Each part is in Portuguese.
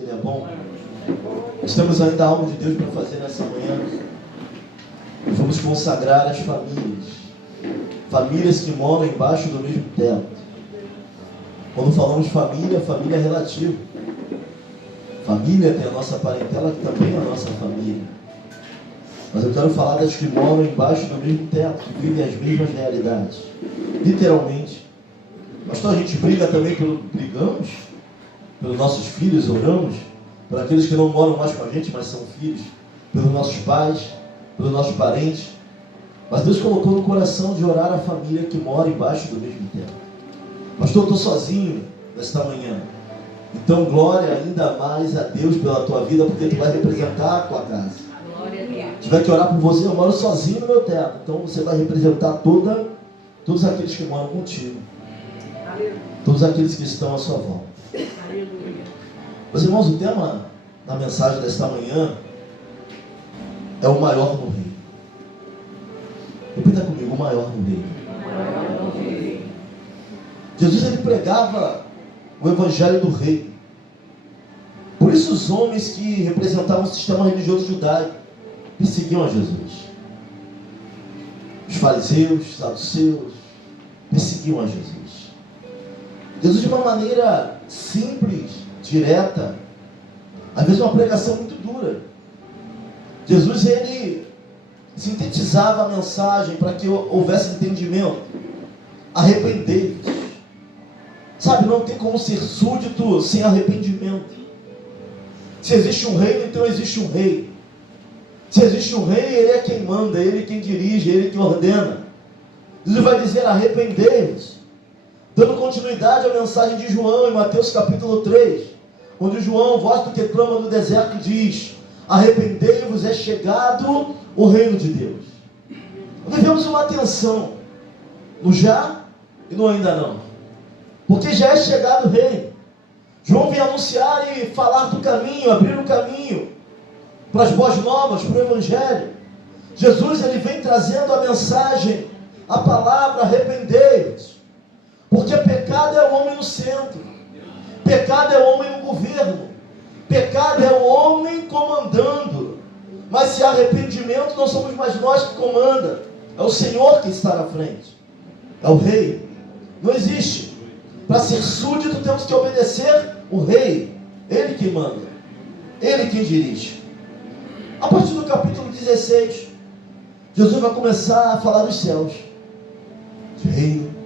Ele é bom. Nós temos ainda algo de Deus para fazer nessa manhã. Nós vamos consagrar as famílias. Famílias que moram embaixo do mesmo teto. Quando falamos família, família é relativo. Família tem a nossa parentela, que também é a nossa família. Mas eu quero falar das que moram embaixo do mesmo teto, que vivem as mesmas realidades. Literalmente. Pastor, a gente briga também brigamos pelos nossos filhos, oramos por aqueles que não moram mais com a gente, mas são filhos, pelos nossos pais, pelos nossos parentes. Mas Deus colocou no coração de orar a família que mora embaixo do mesmo teto. Pastor, eu estou sozinho nesta manhã. Então, glória ainda mais a Deus pela tua vida, porque tu vai representar a tua casa. Glória a Deus. Tiver que orar por você, eu moro sozinho no meu teto. Então, você vai representar todos aqueles que moram contigo. Todos aqueles que estão à sua volta. Meus irmãos, o tema da mensagem desta manhã é o maior no reino. Repita comigo, o maior no reino. Jesus, ele pregava o evangelho do reino. Por isso os homens que representavam o sistema religioso judaico perseguiam a Jesus. Os fariseus, os saduceus perseguiam a Jesus. Jesus, de uma maneira simples, direta, às vezes uma pregação muito dura. Jesus, ele sintetizava a mensagem para que houvesse entendimento. Arrependei-vos. Sabe, não tem como ser súdito sem arrependimento. Se existe um reino, então existe um rei. Se existe um rei, ele é quem manda, ele é quem dirige, ele é quem ordena. Jesus vai dizer, arrependei-vos. Dando continuidade à mensagem de João em Mateus capítulo 3, onde João, voz do que clama no deserto, diz, arrependei-vos, é chegado o reino de Deus. Vivemos uma tensão no já e no ainda não, porque já é chegado o reino. João vem anunciar e falar do caminho, abrir o caminho para as boas novas, para o evangelho. Jesus, ele vem trazendo a mensagem, a palavra, arrependei-vos. Porque pecado é o homem no centro, pecado é o homem no governo, pecado é o homem comandando. Mas se há arrependimento, não somos mais nós que comanda, é o Senhor que está na frente, é o rei. Não existe. Para ser súdito temos que obedecer o rei, ele que manda, ele que dirige. A partir do capítulo 16, Jesus vai começar a falar dos céus, de reino.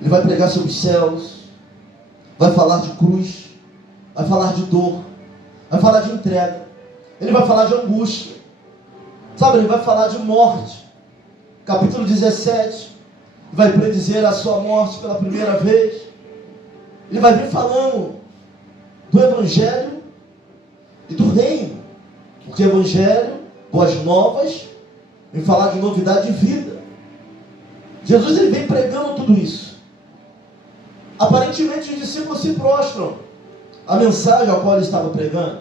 Ele vai pregar sobre os céus, vai falar de cruz, vai falar de dor, vai falar de entrega, ele vai falar de angústia, sabe, ele vai falar de morte. Capítulo 17, vai predizer a sua morte pela primeira vez. Ele vai vir falando do evangelho e do reino, porque evangelho, boas novas, vem falar de novidade de vida. Jesus, ele vem pregando tudo isso. Aparentemente os discípulos se prostram à mensagem a qual ele estava pregando.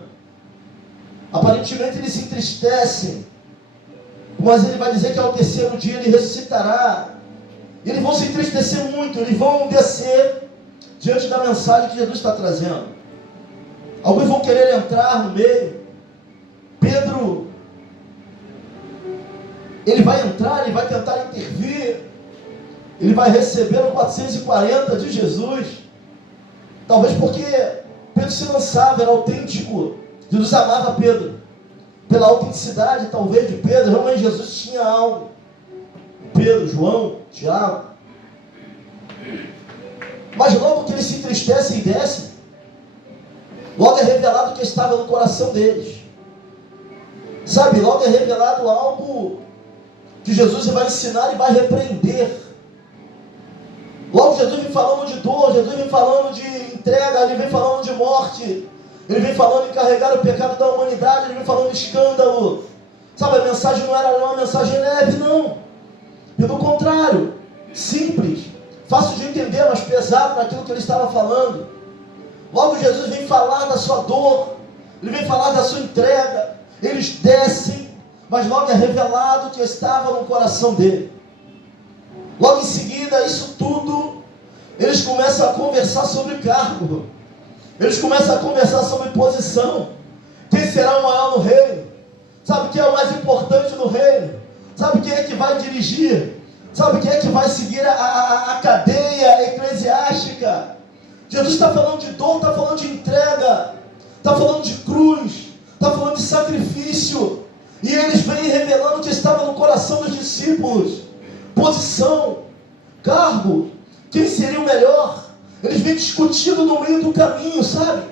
Aparentemente eles se entristecem, mas ele vai dizer que ao terceiro dia ele ressuscitará. E eles vão se entristecer muito, eles vão descer diante da mensagem que Jesus está trazendo. Alguns vão querer entrar no meio. Pedro, ele vai entrar, ele vai tentar intervir. Ele vai receber o 440 de Jesus. Talvez porque Pedro se lançava, era autêntico. Jesus amava Pedro. Pela autenticidade, talvez, de Pedro. Realmente Jesus tinha algo. Pedro, João, Tiago. Mas logo que eles se entristecem e descem, logo é revelado o que estava no coração deles. Sabe, logo é revelado algo que Jesus vai ensinar e vai repreender. Logo Jesus vem falando de dor, Jesus vem falando de entrega, ele vem falando de morte, ele vem falando em carregar o pecado da humanidade, ele vem falando de escândalo. Sabe, a mensagem não era uma mensagem leve, não. Pelo contrário, simples, fácil de entender, mas pesado naquilo que ele estava falando. Logo Jesus vem falar da sua dor, ele vem falar da sua entrega. Eles descem, mas logo é revelado o que estava no coração dele. Logo em seguida, isso tudo, eles começam a conversar sobre cargo. Eles começam a conversar sobre posição. Quem será o maior no reino? Sabe quem é o mais importante no reino? Sabe quem é que vai dirigir? Sabe quem é que vai seguir a cadeia eclesiástica? Jesus está falando de dor, está falando de entrega, está falando de cruz, está falando de sacrifício. E eles vêm revelando o que estava no coração dos discípulos. Posição, cargo, quem seria o melhor? Eles vêm discutindo no meio do caminho, sabe?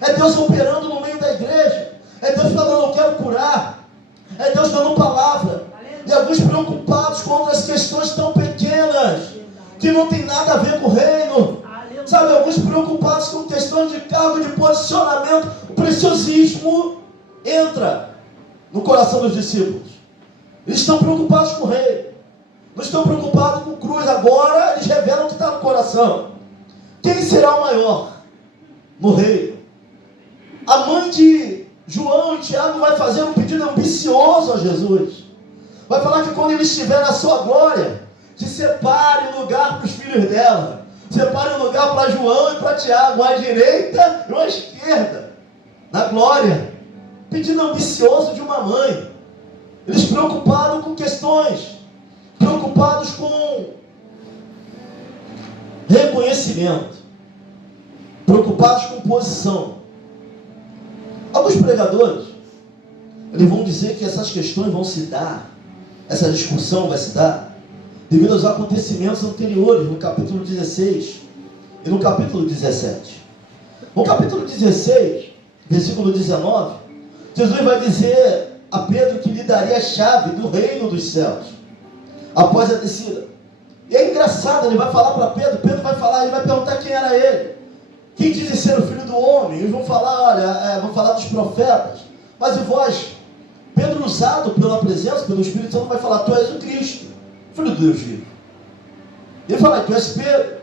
É Deus operando no meio da igreja. É Deus falando, eu quero curar. É Deus dando palavra. E alguns preocupados com outras questões tão pequenas, que não tem nada a ver com o reino. Sabe, alguns preocupados com questões de cargo, de posicionamento. O preciosismo entra no coração dos discípulos. Eles estão preocupados com o reino. Não estão preocupados com cruz. Agora eles revelam o que está no coração. Quem será o maior no reino? A mãe de João e Tiago vai fazer um pedido ambicioso a Jesus. Vai falar que quando ele estiver na sua glória, que separe um lugar para os filhos dela. Separe um lugar para João e para Tiago, uma à direita e uma à esquerda. Na glória. Pedido ambicioso de uma mãe. Eles preocupados com questões. Preocupados com reconhecimento. Preocupados com posição. Alguns pregadores, eles vão dizer que essas questões vão se dar, essa discussão vai se dar, devido aos acontecimentos anteriores, no capítulo 16 e no capítulo 17. No capítulo 16, versículo 19, Jesus vai dizer a Pedro que lhe daria a chave do reino dos céus, após a descida. E é engraçado, ele vai falar para Pedro, Pedro vai falar, ele vai perguntar quem era ele. Quem dizem ser o filho do homem? Eles vão falar, olha, vão falar dos profetas. Mas e vós? Pedro, usado pela presença, pelo Espírito Santo, vai falar, tu és o Cristo, filho do Deus vivo. Ele fala, tu és Pedro.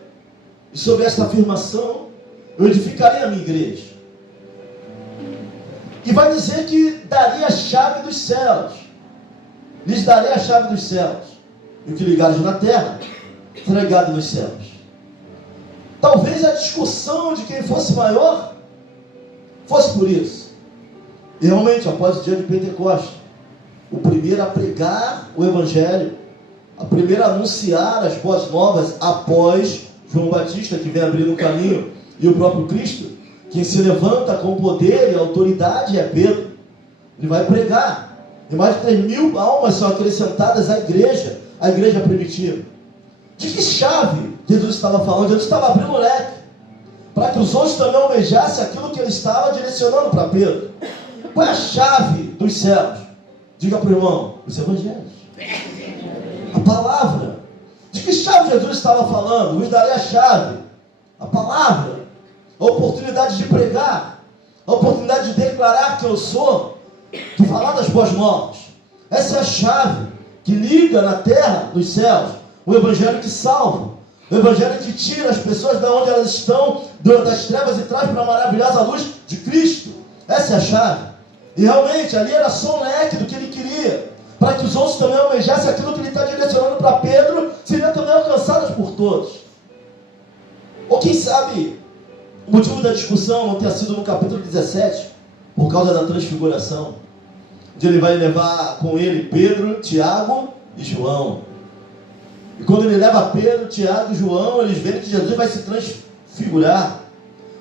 E sobre esta afirmação, eu edificarei a minha igreja. E vai dizer que daria a chave dos céus. Lhes darei a chave dos céus. E o que ligares na terra, será ligado nos céus. Talvez a discussão de quem fosse maior fosse por isso. E realmente, após o dia de Pentecostes, o primeiro a pregar o Evangelho, a primeira a anunciar as boas novas após João Batista, que vem abrindo o caminho, e o próprio Cristo, quem se levanta com poder e autoridade é Pedro. Ele vai pregar. E mais de 3.000 almas são acrescentadas à igreja primitiva. De que chave Jesus estava falando? Jesus estava abrindo o leque, para que os outros também almejassem aquilo que ele estava direcionando para Pedro. Qual é a chave dos céus? Diga para o irmão, os evangelhos. A palavra. De que chave Jesus estava falando? Vos darei a chave. A palavra. A oportunidade de pregar. A oportunidade de declarar que eu sou. De falar das boas novas. Essa é a chave que liga na terra, nos céus. O evangelho que salva. O evangelho que tira as pessoas de onde elas estão, das trevas, e traz para a maravilhosa luz de Cristo. Essa é a chave. E realmente, ali era só um leque do que ele queria, para que os outros também almejassem aquilo que ele está direcionando para Pedro, seriam também alcançadas por todos. Ou quem sabe, o motivo da discussão não tenha sido no capítulo 17, por causa da transfiguração, onde ele vai levar com ele Pedro, Tiago e João. E quando ele leva Pedro, Tiago e João, eles veem que Jesus vai se transfigurar.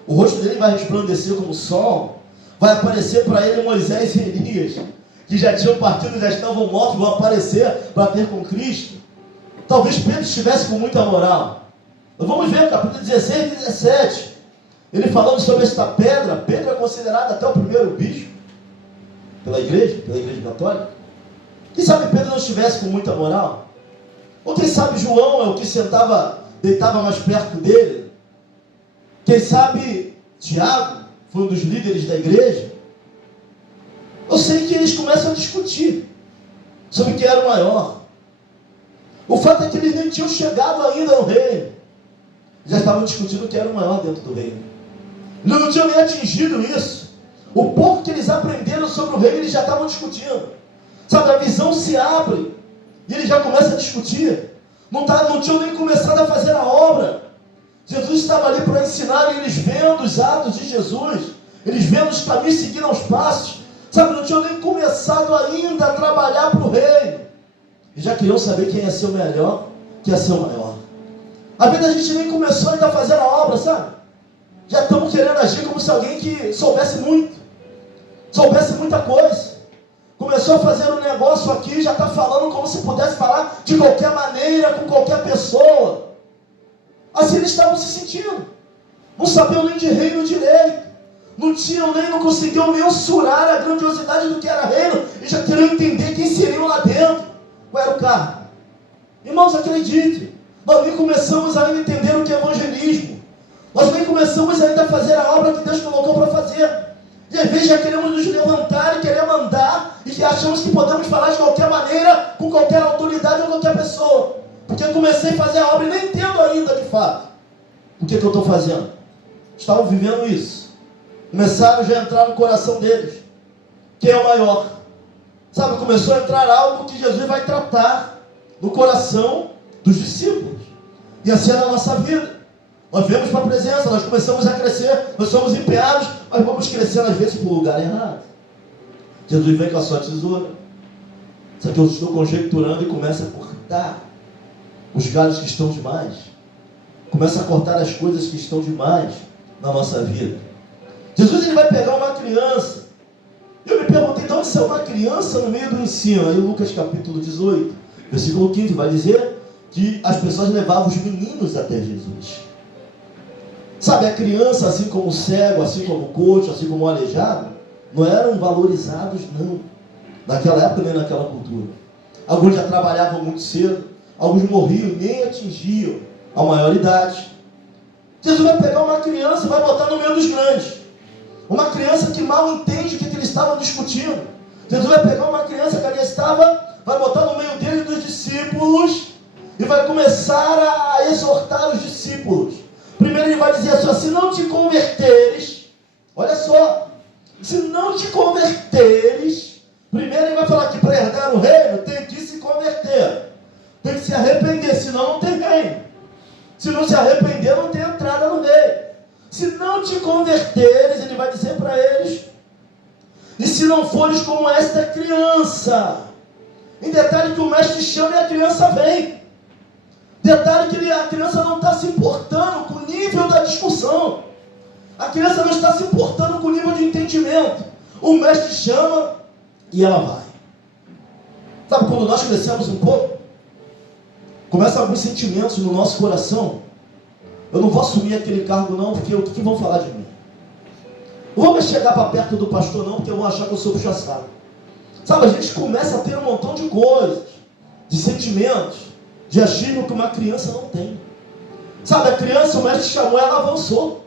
O rosto dele vai resplandecer como o sol. Vai aparecer para ele Moisés e Elias, que já tinham partido, já estavam mortos, vão aparecer para ter com Cristo. Talvez Pedro estivesse com muita moral. Nós vamos ver o capítulo 16 e 17. Ele falando sobre esta pedra. Pedro é considerado até o primeiro bispo pela igreja católica. Quem sabe Pedro não estivesse com muita moral? Ou quem sabe João é o que deitava mais perto dele? Quem sabe Tiago foi um dos líderes da igreja? Eu sei que eles começam a discutir sobre quem era o maior. O fato é que eles nem tinham chegado ainda ao reino. Já estavam discutindo quem era o maior dentro do reino. Eles não tinham nem atingido isso. O pouco que eles aprenderam sobre o reino, eles já estavam discutindo. Sabe, a visão se abre. E ele já começa a discutir. Não tinham nem começado a fazer a obra. Jesus estava ali para ensinar. ensinaram, eles vendo os atos de Jesus, eles vendo os caminhos, seguiram os passos, sabe, não tinham nem começado ainda a trabalhar para o reino, e já queriam saber quem ia ser o melhor, quem ia ser o maior. Às vezes a gente nem começou ainda a fazer a obra, sabe? Já estamos querendo agir como se alguém que soubesse muito, soubesse muita coisa. Começou a fazer um negócio aqui, já está falando como se pudesse falar de qualquer maneira, com qualquer pessoa. Assim eles estavam se sentindo. Não sabiam nem de reino direito. Não conseguiam mensurar a grandiosidade do que era reino. E já queriam entender quem seriam lá dentro. Qual era o cargo? Irmãos, acredite. Nós nem começamos ainda a entender o que é evangelismo. Nós nem começamos ainda a fazer a obra que Deus colocou para fazer. E às vezes já queremos nos levantar e querer mandar, e que achamos que podemos falar de qualquer maneira, com qualquer autoridade ou qualquer pessoa. Porque eu comecei a fazer a obra e nem entendo ainda de fato o que eu estou fazendo. Estavam vivendo isso. Começaram já a entrar no coração deles. Quem é o maior? Sabe, começou a entrar algo que Jesus vai tratar no coração dos discípulos. E assim é na nossa vida. Nós vemos para a presença, nós começamos a crescer, nós somos empenhados, mas vamos crescendo às vezes para o lugar errado. Jesus vem com a sua tesoura. Só que eu estou conjecturando e começa a cortar os galhos que estão demais. Começa a cortar as coisas que estão demais na nossa vida. Jesus ele vai pegar uma criança. Eu me perguntei, de onde saiu uma criança no meio do ensino? Aí Lucas capítulo 18, versículo 15, vai dizer que as pessoas levavam os meninos até Jesus. Sabe, a criança, assim como o cego, assim como o coxo, assim como o aleijado, não eram valorizados, não. Naquela época, nem naquela cultura. Alguns já trabalhavam muito cedo, alguns morriam, nem atingiam a maioridade. Jesus vai pegar uma criança e vai botar no meio dos grandes. Uma criança que mal entende o que eles estavam discutindo. Jesus vai pegar uma criança que ali estava, vai botar no meio dele dos discípulos e vai começar a exortar os discípulos. Primeiro ele vai dizer assim, se não te converteres, olha só, se não te converteres, primeiro ele vai falar que para herdar o reino tem que se converter, tem que se arrepender, senão não tem reino. Se não se arrepender, não tem entrada no reino. Se não te converteres, ele vai dizer para eles, e se não fores como esta criança, em detalhe que o mestre chama e a criança vem. Detalhe que a criança não está se importando com o nível da discussão. A criança não está se importando com o nível de entendimento. O mestre chama e ela vai. Sabe, quando nós crescemos um pouco, começam alguns sentimentos no nosso coração. Eu não vou assumir aquele cargo não, porque o que vão falar de mim? Não vou mais chegar para perto do pastor não, porque eu vou achar que eu sou puxa-saco. Sabe, a gente começa a ter um montão de coisas, de sentimentos, de achismo que uma criança não tem. Sabe, a criança, o mestre chamou, ela avançou.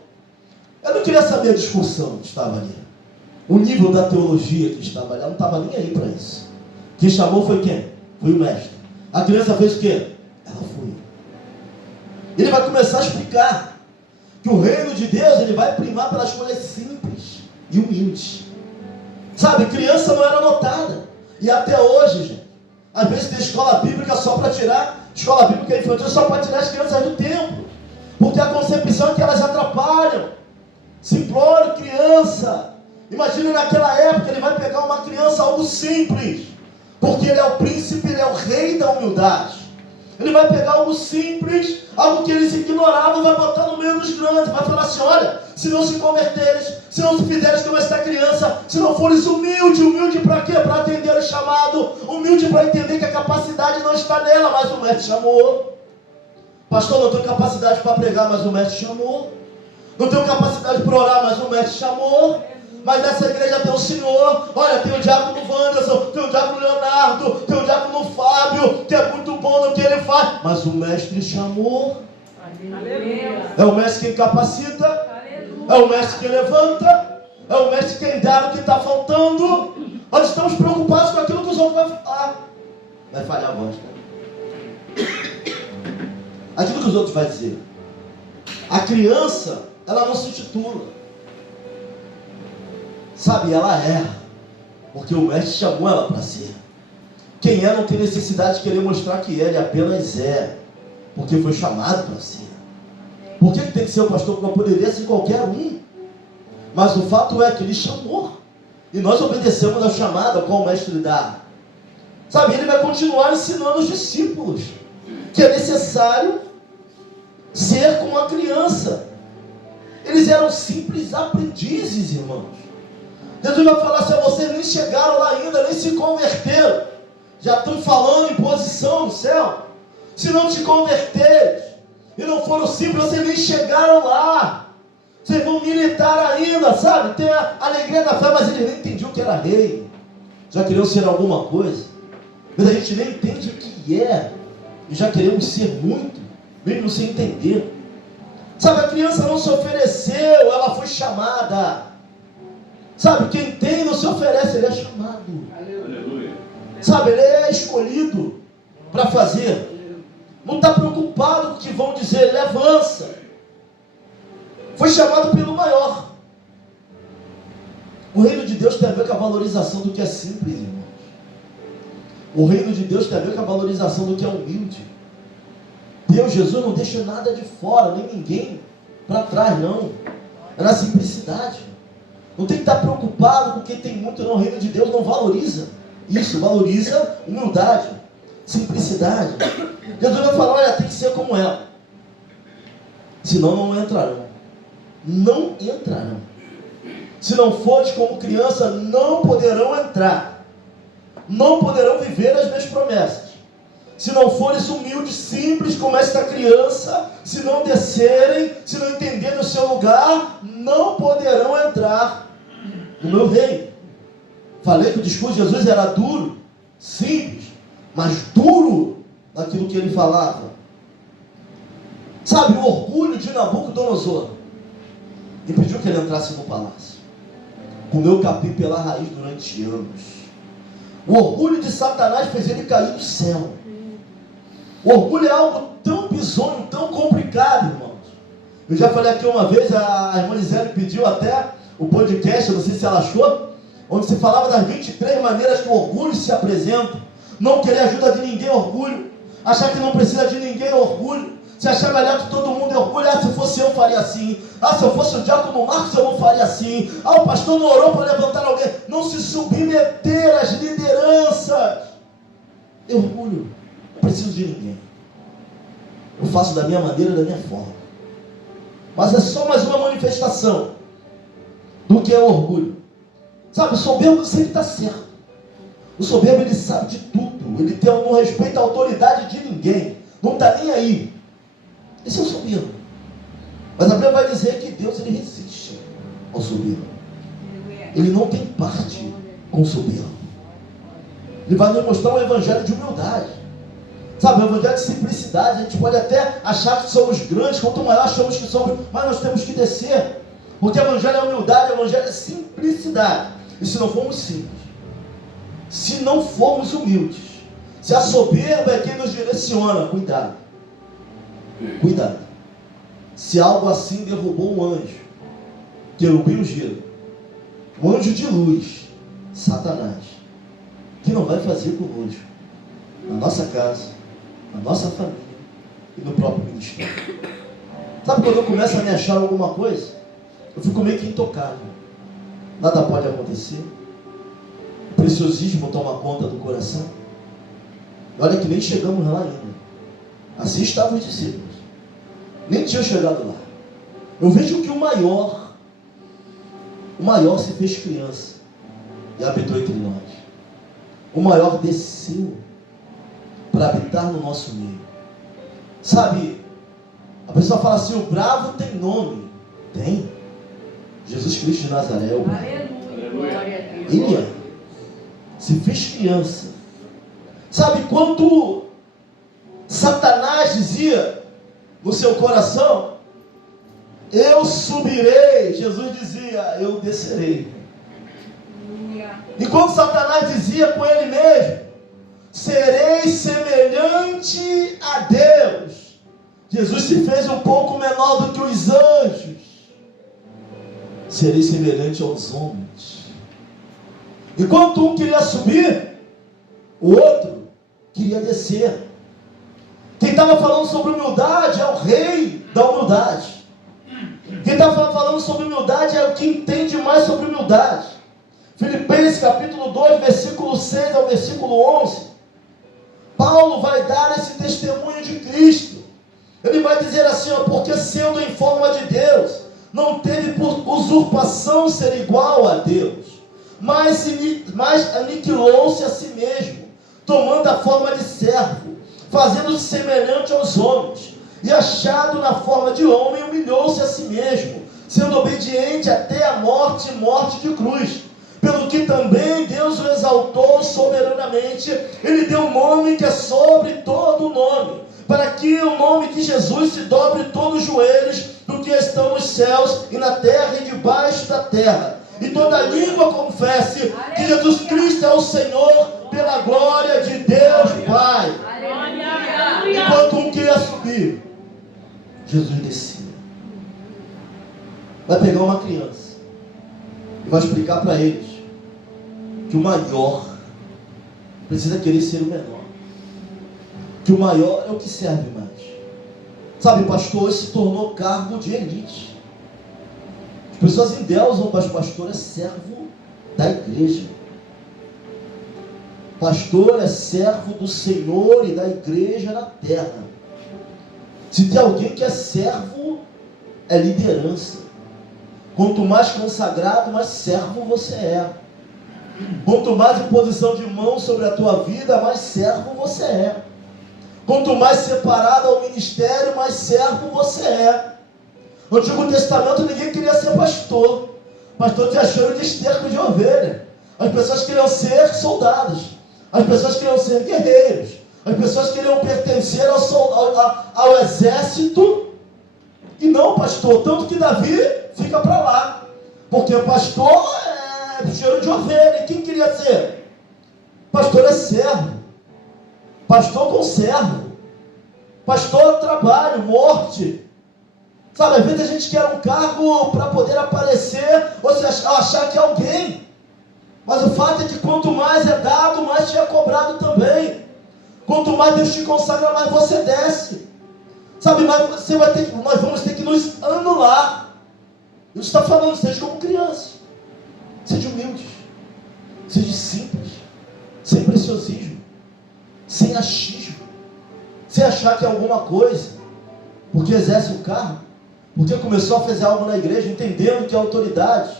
Eu não queria saber a discussão que estava ali. O nível da teologia que estava ali, ela não estava nem aí para isso. Quem chamou foi quem? Foi o mestre. A criança fez o quê? Ela foi. Ele vai começar a explicar que o reino de Deus, ele vai primar pelas coisas simples e humildes. Sabe, criança não era notada. E até hoje, gente, às vezes tem escola bíblica só para tirar, escola bíblica infantil só para tirar as crianças do templo, porque a concepção é que elas atrapalham. Simplório, criança. Imagina naquela época, ele vai pegar uma criança, algo simples, porque ele é o príncipe, ele é o rei da humildade. Ele vai pegar algo simples, algo que eles ignoravam, vai botar no meio dos grandes, vai falar assim, olha, se não se converteres, se não se fizeres como esta criança, se não fores humilde, humilde para quê? Para atender o chamado, humilde para entender que a capacidade não está nela, mas o mestre chamou. Pastor, não tenho capacidade para pregar, mas o mestre chamou. Não tenho capacidade para orar, mas o mestre chamou. Mas nessa igreja tem o Senhor, olha, tem o diácono Wanderson, tem o diácono Leonardo, tem o diácono Fábio, que é muito bom no que ele faz, mas o mestre chamou. Aleluia. É o mestre quem capacita, aleluia. É o mestre quem levanta, é o mestre quem dá o que está faltando. Nós estamos preocupados com aquilo que os outros vão falar. Vai falhar a voz, né? Aquilo que os outros vão dizer. A criança, ela não se intitula. Sabe, ela é, porque o mestre chamou ela para ser. Quem é não tem necessidade de querer mostrar que é, ele apenas é, porque foi chamado para ser. Por que tem tem que ser o pastor, como poderia ser qualquer um. Mas o fato é que ele chamou. E nós obedecemos ao chamado, qual o mestre dá. Sabe, ele vai continuar ensinando os discípulos que é necessário ser como a criança. Eles eram simples aprendizes, irmãos. Jesus vai falar assim: vocês nem chegaram lá ainda, nem se converteram. Já estão falando em posição no céu. Se não te converteres e não foram simples, vocês nem chegaram lá. Vocês vão militar ainda, sabe? Tem a alegria da fé, mas eles nem entendiam o que era rei. Já queriam ser alguma coisa. Mas a gente nem entende o que é. E já queremos ser muito, mesmo sem entender. Sabe, a criança não se ofereceu, ela foi chamada. Sabe, quem tem não se oferece, ele é chamado. Aleluia. Sabe, ele é escolhido para fazer. Não está preocupado com o que vão dizer, ele avança. Foi chamado pelo maior. O reino de Deus tem a ver com a valorização do que é simples, irmãos. O reino de Deus tem a ver com a valorização do que é humilde. Deus, Jesus não deixa nada de fora, nem ninguém para trás, não. É na simplicidade. Não tem que estar preocupado com quem tem muito, não. O reino de Deus não valoriza isso, valoriza humildade, simplicidade. Jesus vai falar: olha, tem que ser como ela, senão não entrarão. Não entrarão. Se não fores como criança, não poderão entrar. Não poderão viver as minhas promessas. Se não fores humildes, simples como esta criança, se não descerem, se não entenderem o seu lugar, não poderão entrar no meu reino. Falei que o discurso de Jesus era duro, simples, mas duro naquilo que ele falava. Sabe, o orgulho de Nabucodonosor impediu que ele entrasse no palácio. Comeu capim pela raiz durante anos. O orgulho de Satanás fez ele cair do céu. O orgulho é algo tão bizonho, tão complicado, irmãos. Eu já falei aqui uma vez, a irmã Gisele pediu até o podcast, eu não sei se ela achou, onde se falava das 23 maneiras que o orgulho se apresenta. Não querer ajuda de ninguém, orgulho. Achar que não precisa de ninguém, orgulho. Se achar melhor que todo mundo, é orgulho. Ah, se fosse eu, faria assim. Ah, se eu fosse o diácono Marcos, eu não faria assim. Ah, o pastor não orou para levantar alguém. Não se submeter às lideranças. É orgulho. Não preciso de ninguém. Eu faço da minha maneira, da minha forma. Mas é só mais uma manifestação do que é o orgulho. Sabe, o soberbo sempre está certo. O soberbo, ele sabe de tudo. Ele não respeita a autoridade de ninguém. Não está nem aí. Esse é o soberbo. Mas a Bíblia vai dizer que Deus, ele resiste ao soberbo. Ele não tem parte com o soberbo. Ele vai nos mostrar um evangelho de humildade. Sabe, um evangelho de simplicidade. A gente pode até achar que somos grandes, quanto maior achamos que somos, mas nós temos que descer. Porque o evangelho é humildade, o evangelho é simplicidade. E se não formos simples, se não formos humildes, se a soberba é quem nos direciona, cuidado. Cuidado. Se algo assim derrubou um anjo, querubim ungido, um anjo de luz, Satanás, que não vai fazer conosco, na nossa casa, na nossa família e no próprio ministério. Sabe quando eu começo a me achar alguma coisa, eu fico meio que intocável. Nada pode acontecer. O preciosismo toma conta do coração. E olha que nem chegamos lá ainda. Assim estavam os discípulos. Nem tinham chegado lá. Eu vejo que o maior se fez criança e habitou entre nós. O maior desceu para habitar no nosso meio. Sabe, a pessoa fala assim: o bravo tem nome. Tem. Jesus Cristo de Nazaré. Aleluia. Ele é. Se fez criança. Sabe quanto Satanás dizia no seu coração? Eu subirei. Jesus dizia: eu descerei. Enquanto Satanás dizia com ele mesmo: serei semelhante a Deus. Jesus se fez um pouco menor do que os anjos. Serei semelhante aos homens. Enquanto um queria subir, o outro queria descer. Quem estava falando sobre humildade é o rei da humildade. falando sobre humildade é o que entende mais sobre humildade. Filipenses capítulo 2, versículo 6 ao versículo 11. Paulo vai dar esse testemunho de Cristo. Ele vai dizer assim, porque sendo em forma de Deus, não teve por usurpação ser igual a Deus, mas aniquilou-se a si mesmo, tomando a forma de servo, fazendo-se semelhante aos homens, e achado na forma de homem, humilhou-se a si mesmo, sendo obediente até a morte e morte de cruz. Pelo que também Deus o exaltou soberanamente, Ele deu um nome que é sobre todo nome, para que o nome de Jesus se dobre todos os joelhos do que estão nos céus e na terra e debaixo da terra, e toda língua confesse que Jesus Cristo é o Senhor, pela glória de Deus Pai. Enquanto um queria subir, Jesus descia. Vai pegar uma criança e vai explicar para eles que o maior precisa querer ser o menor, que o maior é o que serve mais. Sabe, pastor, isso se tornou cargo de elite. As pessoas endeusam, mas pastor é servo da igreja. Pastor é servo do Senhor e da igreja na terra. Se tem alguém que é servo, é liderança. Quanto mais consagrado, mais servo você é. Quanto mais imposição de mão sobre a tua vida, mais servo você é. Quanto mais separado ao ministério, mais servo você é. No Antigo Testamento ninguém queria ser pastor. Pastor tinha cheiro de esterco de ovelha. As pessoas queriam ser soldados. As pessoas queriam ser guerreiros. As pessoas queriam pertencer ao exército. E não, pastor. Tanto que Davi fica para lá. Porque pastor é cheiro de ovelha. E quem queria ser? Pastor é servo. Pastor com servo. Pastor trabalho, morte. Sabe, às vezes a gente quer um cargo para poder aparecer, ou se achar que é alguém. Mas o fato é que quanto mais é dado, mais te é cobrado também. Quanto mais Deus te consagra, mais você desce. Sabe, mas nós vamos ter que nos anular. Deus está falando, seja como criança. Seja humilde. Seja simples. Sem preciosismo. Sem achismo. Sem achar que é alguma coisa. Porque exerce o cargo. Porque começou a fazer algo na igreja, entendendo que é autoridade,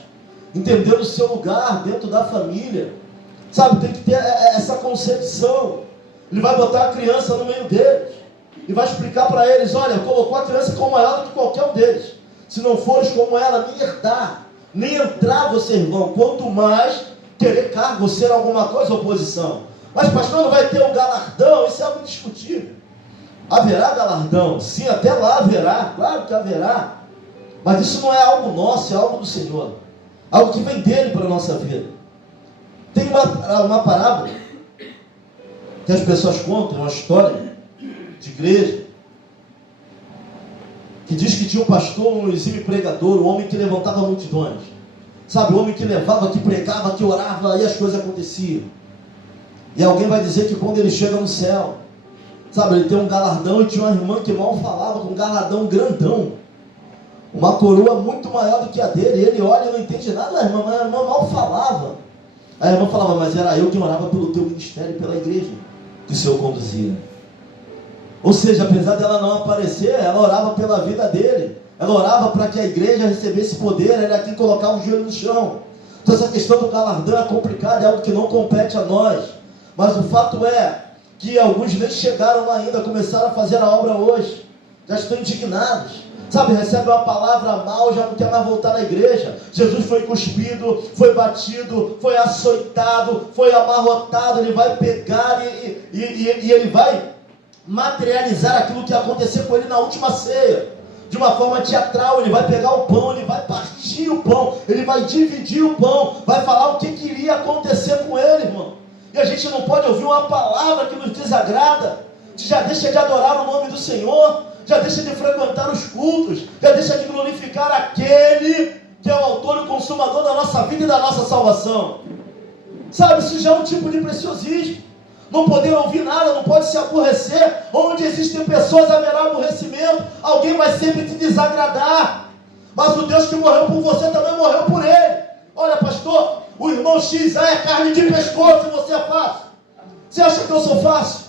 entendendo o seu lugar dentro da família. Sabe, tem que ter essa concepção. Ele vai botar a criança no meio deles e vai explicar para eles, olha, colocou a criança como maior do que qualquer um deles. Se não fores como ela, nem herdar, nem entrar vocês vão. Quanto mais querer cargo, ser alguma coisa, oposição. Mas pastor, não vai ter um galardão? Isso é algo indiscutível. Haverá galardão? Sim, até lá haverá, claro que haverá. Mas isso não é algo nosso, é algo do Senhor. Algo que vem dele para a nossa vida. Tem uma parábola que as pessoas contam, uma história de igreja, que diz que tinha um pastor, um exímio pregador, um homem que levantava multidões. Sabe, o homem que levava, que pregava, que orava, e as coisas aconteciam. E alguém vai dizer que quando ele chega no céu, sabe, ele tem um galardão, e tinha uma irmã que mal falava, com um galardão grandão, uma coroa muito maior do que a dele. E ele olha e não entende nada, mas a irmã mal falava. A irmã falava, mas era eu que orava pelo teu ministério e pela igreja que o Senhor conduzia. Ou seja, apesar dela não aparecer, ela orava pela vida dele. Ela orava para que a igreja recebesse poder, era quem colocava o joelho no chão. Então essa questão do galardão é complicada, é algo que não compete a nós. Mas o fato é que alguns nem chegaram lá ainda, começaram a fazer a obra hoje, já estão indignados, sabe, recebe uma palavra mal, já não quer mais voltar na igreja. Jesus foi cuspido, foi batido, foi açoitado, foi amarrotado. Ele vai pegar e ele vai materializar aquilo que ia acontecer com ele na última ceia, de uma forma teatral. Ele vai pegar o pão, ele vai partir o pão, ele vai dividir o pão, vai falar o que iria acontecer com ele, irmão. E a gente não pode ouvir uma palavra que nos desagrada, já deixa de adorar o nome do Senhor, já deixa de frequentar os cultos, já deixa de glorificar aquele que é o autor e o consumador da nossa vida e da nossa salvação. Sabe, isso já é um tipo de preciosismo. Não poder ouvir nada, não pode se aborrecer. Onde existem pessoas haverá aborrecimento, alguém vai sempre te desagradar. Mas o Deus que morreu por você também morreu por ele. Olha, pastor, o irmão X é carne de pescoço e você é fácil. Você acha que eu sou fácil?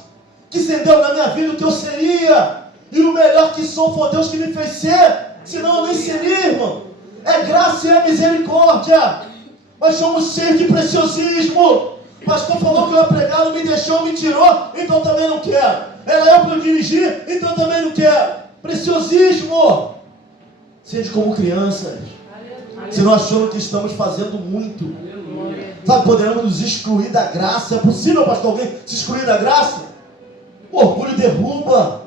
Que você deu na minha vida o que eu seria. E o melhor que sou foi Deus que me fez ser. Senão eu nem seria, irmão. É graça e é misericórdia. Mas somos cheios de preciosismo. O pastor falou que eu ia pregar, não me deixou, me tirou, então também não quero. Era eu para eu dirigir, então também não quero. Preciosismo. Sede como crianças. Se nós achamos que estamos fazendo muito. Sabe, poderemos nos excluir da graça. É possível, pastor, alguém se excluir da graça? O orgulho derruba.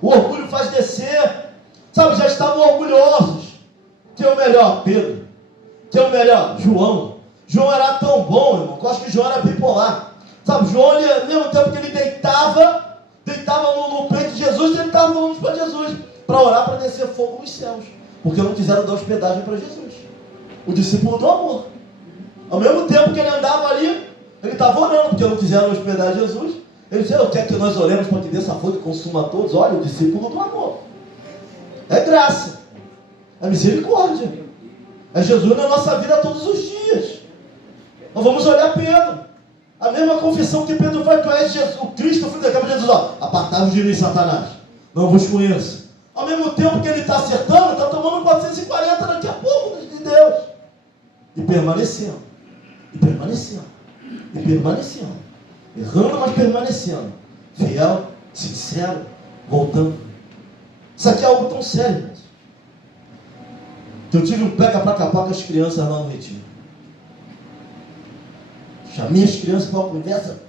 O orgulho faz descer. Sabe, já estavam orgulhosos. Quem é o melhor? Pedro. Quem é o melhor? João. João era tão bom, irmão, que eu acho que João era bipolar. Sabe, João, ele, ao mesmo tempo que ele deitava no peito de Jesus, ele estava falando para Jesus, para orar, para descer fogo nos céus. Porque não quiseram dar hospedagem para Jesus. O discípulo do amor. Ao mesmo tempo que ele andava ali, ele estava orando, porque não quiseram hospedar Jesus. Ele disse, eu quero que nós oremos para que desça fogo e consuma a todos. Olha, o discípulo do amor. É graça. É misericórdia. É Jesus na nossa vida todos os dias. Nós vamos olhar Pedro. A mesma confissão que Pedro faz, tu és Jesus, o Cristo, o Filho da Câmara de Jesus. Apartai-vos de mim, Satanás. Não vos conheço. Ao mesmo tempo que ele está acertando, está tomando 440 daqui a pouco de Deus. E permanecendo. E permanecendo. E permanecendo. Errando, mas permanecendo. Fiel, sincero, voltando. Isso aqui é algo tão sério, irmãos, que eu tive um pega para capar com as crianças lá no retiro. Chamei as crianças para uma conversa.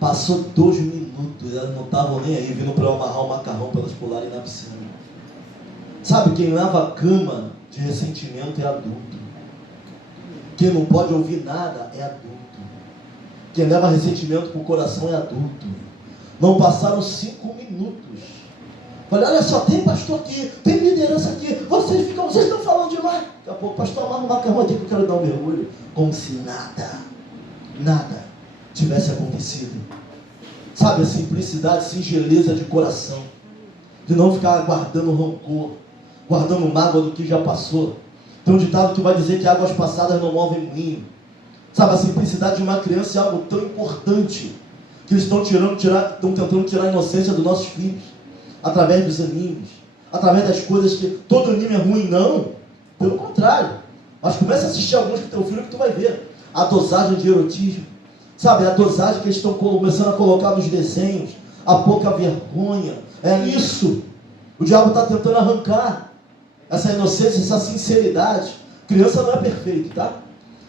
Passou 2 minutos, elas não estavam nem aí, vindo para eu amarrar o macarrão para elas pularem na piscina. Sabe, quem lava a cama de ressentimento é adulto. Quem não pode ouvir nada é adulto. Quem leva ressentimento para o coração é adulto. Não passaram 5 minutos. Falei, olha só, tem pastor aqui, tem liderança aqui, vocês estão falando demais. Daqui a pouco, pastor, amarra o macarrão aqui que eu quero dar um mergulho. Como se nada tivesse acontecido. Sabe, a simplicidade, singeleza de coração. De não ficar guardando rancor, guardando mágoa do que já passou. Tem um ditado que vai dizer que águas passadas não movem moinho. Sabe, a simplicidade de uma criança é algo tão importante que eles estão tentando tirar a inocência dos nossos filhos. Através dos animes, através das coisas que todo anime é ruim, não. Pelo contrário. Mas começa a assistir alguns com teu filho que tu vai ver. A dosagem de erotismo. Sabe, a dosagem que eles estão começando a colocar nos desenhos. A pouca vergonha. É isso. O diabo está tentando arrancar essa inocência, essa sinceridade. Criança não é perfeita, tá?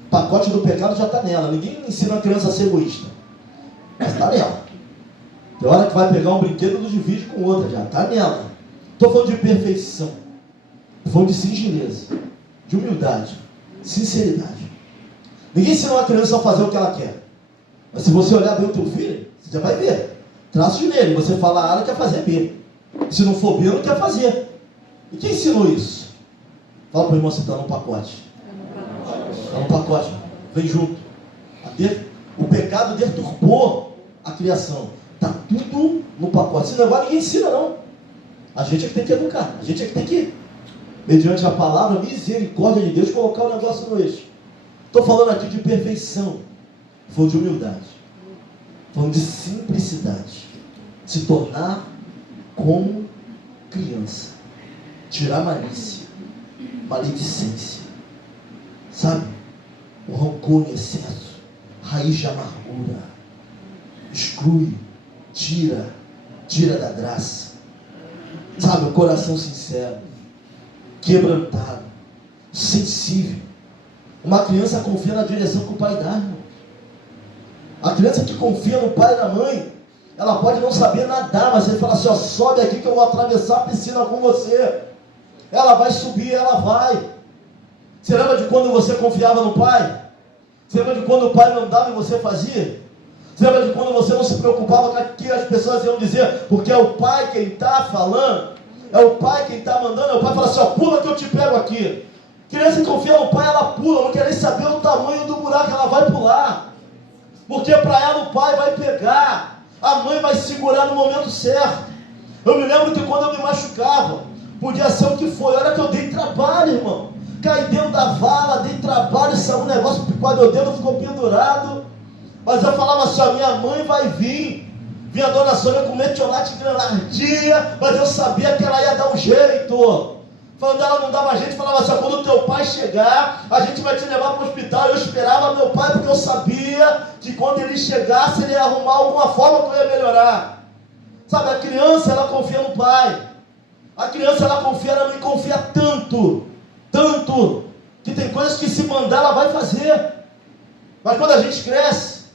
O pacote do pecado já está nela. Ninguém ensina a criança a ser egoísta. Mas está nela. Tem hora que vai pegar um brinquedo e divide com outra, já está nela. Estou falando de perfeição. Estou falando de singeleza, de humildade, sinceridade. Ninguém ensina uma criança a fazer o que ela quer. Mas se você olhar bem o teu filho, você já vai ver. Traços nele, você fala A, ela quer fazer B. Se não for B, não quer fazer. E quem ensinou isso? Fala para o irmão, você está no pacote. Está no pacote. Vem junto. O pecado deturpou a criação. Está tudo no pacote. Esse negócio ninguém ensina, não. A gente é que tem que educar. A gente é que tem que, mediante a palavra, misericórdia de Deus, colocar o negócio no eixo. Estou falando aqui de perfeição. Falando de humildade. Falando de simplicidade. Se tornar como criança. Tirar malícia. Maledicência. Sabe? O rancor em excesso. Raiz de amargura. Exclui. Tira da graça. Sabe, o coração sincero, quebrantado, sensível. Uma criança confia na direção que o pai dá, irmão. A criança que confia no pai e na mãe, ela pode não saber nadar, mas ele fala assim, ó, sobe aqui que eu vou atravessar a piscina com você. Ela vai subir, ela vai. Você lembra de quando você confiava no pai? Você lembra de quando o pai mandava e você fazia? Você lembra de quando você não se preocupava com o que as pessoas iam dizer? Porque é o pai quem está falando, é o pai quem está mandando, é o pai fala assim, ó, pula que eu te pego aqui. Criança que confia no pai, ela pula, não quer nem saber o tamanho do buraco, ela vai pular. Porque para ela o pai vai pegar, a mãe vai segurar no momento certo. Eu me lembro que quando eu me machucava, podia ser o que foi. Olha que eu dei trabalho, irmão. Caí dentro da vala, dei trabalho, saiu um negócio, picou meu dedo, ficou pendurado. Mas eu falava assim, a minha mãe vai vir. Vinha a dona Sônia com metionate granardia, mas eu sabia que ela ia dar um jeito. Quando ela não dava jeito, falava assim, quando o teu pai chegar, a gente vai te levar para o hospital. Eu esperava meu pai, porque eu sabia que quando ele chegasse, ele ia arrumar alguma forma que eu ia melhorar. Sabe, a criança, ela confia no pai. A criança, ela confia na mãe, confia tanto, que tem coisas que se mandar, ela vai fazer. Mas quando a gente cresce,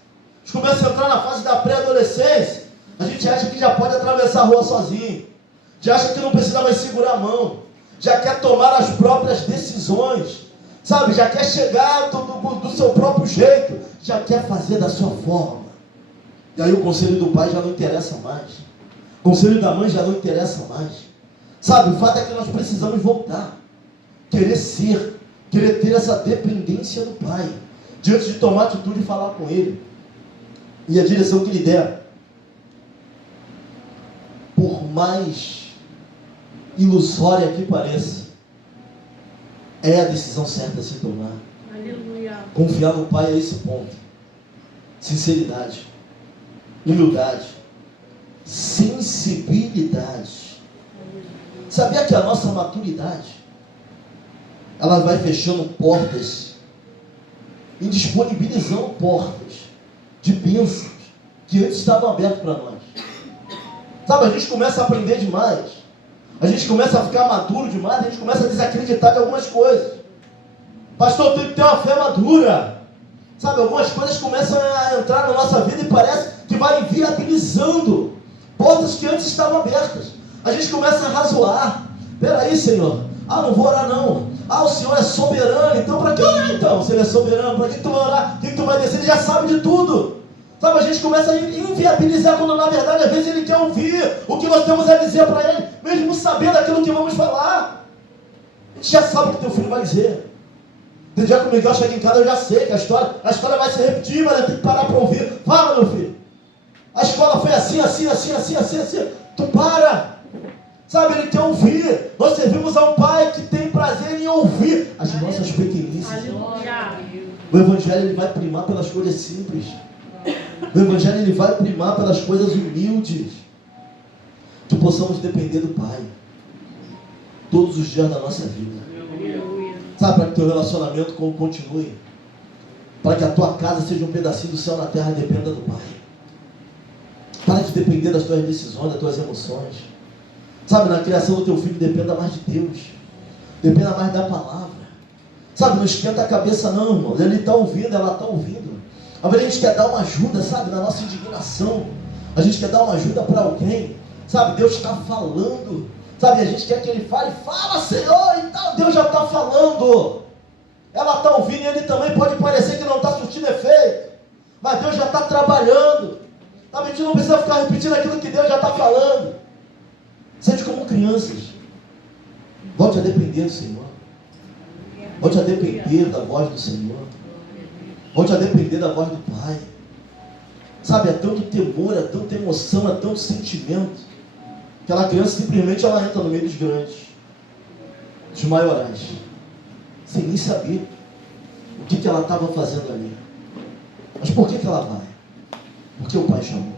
a gente começa a entrar na fase da pré-adolescência, a gente acha que já pode atravessar a rua sozinho, já acha que não precisa mais segurar a mão, já quer tomar as próprias decisões, sabe, já quer chegar do seu próprio jeito, já quer fazer da sua forma. E aí o conselho do pai já não interessa mais, o conselho da mãe já não interessa mais, sabe, o fato é que nós precisamos voltar, querer ser, querer ter essa dependência do pai, diante de tomar atitude e falar com ele, e a direção que ele der, por mais ilusória que pareça, é a decisão certa a se tomar. Aleluia. Confiar no pai a esse ponto. Sinceridade, humildade, sensibilidade. Sabia que a nossa maturidade, ela vai fechando portas, indisponibilizando portas de bênçãos que antes estavam abertas para nós. Sabe, a gente começa a aprender demais, a gente começa a ficar maduro demais, a gente começa a desacreditar de algumas coisas. Pastor, tem que ter uma fé madura. Sabe, algumas coisas começam a entrar na nossa vida e parece que vai inviabilizando portas que antes estavam abertas. A gente começa a razoar. Peraí, Senhor, não vou orar não. O Senhor é soberano, então para que orar então? Se Ele é soberano, para que tu vai orar? O que tu vai descer? Ele já sabe de tudo. Sabe, a gente começa a inviabilizar quando na verdade às vezes Ele quer ouvir o que nós temos a dizer para Ele, mesmo sabendo aquilo que vamos falar. A gente já sabe o que teu filho vai dizer. Tem dia que o Miguel chega em casa, eu já sei que a história vai se repetir, mas eu tenho que parar para ouvir. Fala, meu filho. A escola foi assim. Tu para. Sabe, Ele quer ouvir. Nós servimos a um pai que tem prazer em ouvir as nossas pequenices. O Evangelho ele vai primar pelas coisas simples. O Evangelho ele vai primar pelas coisas humildes. Que possamos depender do Pai todos os dias da nossa vida. Sabe, para que teu relacionamento continue, para que a tua casa seja um pedacinho do céu na terra e dependa do Pai. Para de depender das tuas decisões, das tuas emoções. Sabe, na criação do teu filho dependa mais de Deus, dependa mais da palavra. Sabe, não esquenta a cabeça não, irmão. Ele está ouvindo, ela está ouvindo. Às vezes a gente quer dar uma ajuda, sabe, na nossa indignação. A gente quer dar uma ajuda para alguém. Sabe, Deus está falando. Sabe, a gente quer que Ele fale. Fala, Senhor, e tal. Deus já está falando. Ela está ouvindo e Ele também pode parecer que não está surtindo efeito. Mas Deus já está trabalhando. Sabe, a gente não precisa ficar repetindo aquilo que Deus já está falando. Sente como crianças. Volte a depender do Senhor. Volte a depender da voz do Senhor. Volte a depender da voz do Pai. Sabe, é tanto temor, é tanta emoção, é tanto sentimento. Aquela criança simplesmente ela entra no meio dos grandes, dos maiorais, sem nem saber o que ela estava fazendo ali. Mas por que ela vai? Porque o Pai chamou.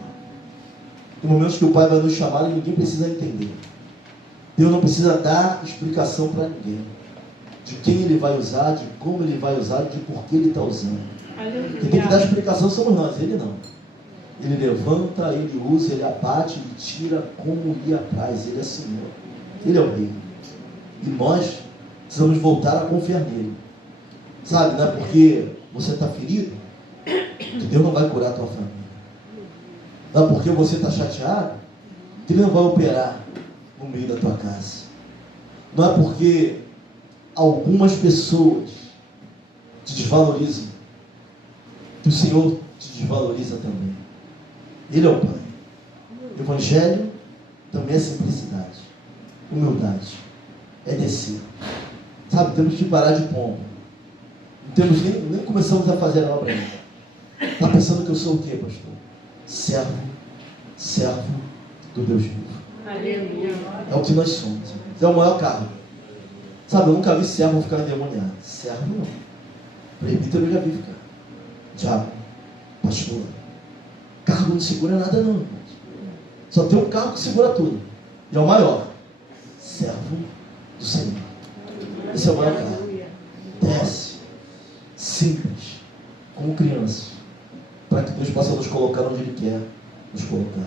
Tem momentos que o Pai vai nos chamar e ninguém precisa entender. Deus não precisa dar explicação para ninguém. De quem Ele vai usar, de como Ele vai usar, de por que Ele está usando. Quem tem que dar explicação somos nós, Ele não. Ele levanta, Ele usa, Ele abate, Ele tira como lhe apraz. Ele é Senhor. Ele é o Rei. E nós precisamos voltar a confiar nele. Sabe, não é porque você está ferido que Deus não vai curar a tua família. Não é porque você está chateado que Ele não vai operar no meio da tua casa. Não é porque algumas pessoas te desvalorizam que o Senhor te desvaloriza também. Ele é o Pai. O Evangelho também é simplicidade, humildade, é descer. Sabe, temos que parar de pombo. Não temos nem começamos a fazer a obra ainda. Está pensando que eu sou o quê, pastor? Servo do Deus vivo. Aleluia. É o que nós somos. Esse é o maior cargo. Sabe, eu nunca vi servo ficar endemoniado. Servo não. Presbítero eu já vi ficar. Diabo, pastor. Cargo não segura nada não. Só tem um cargo que segura tudo. E é o maior. Servo do Senhor. Esse é o maior cargo. Desce. Simples. Como crianças. Para que Deus possa nos colocar onde Ele quer nos colocar.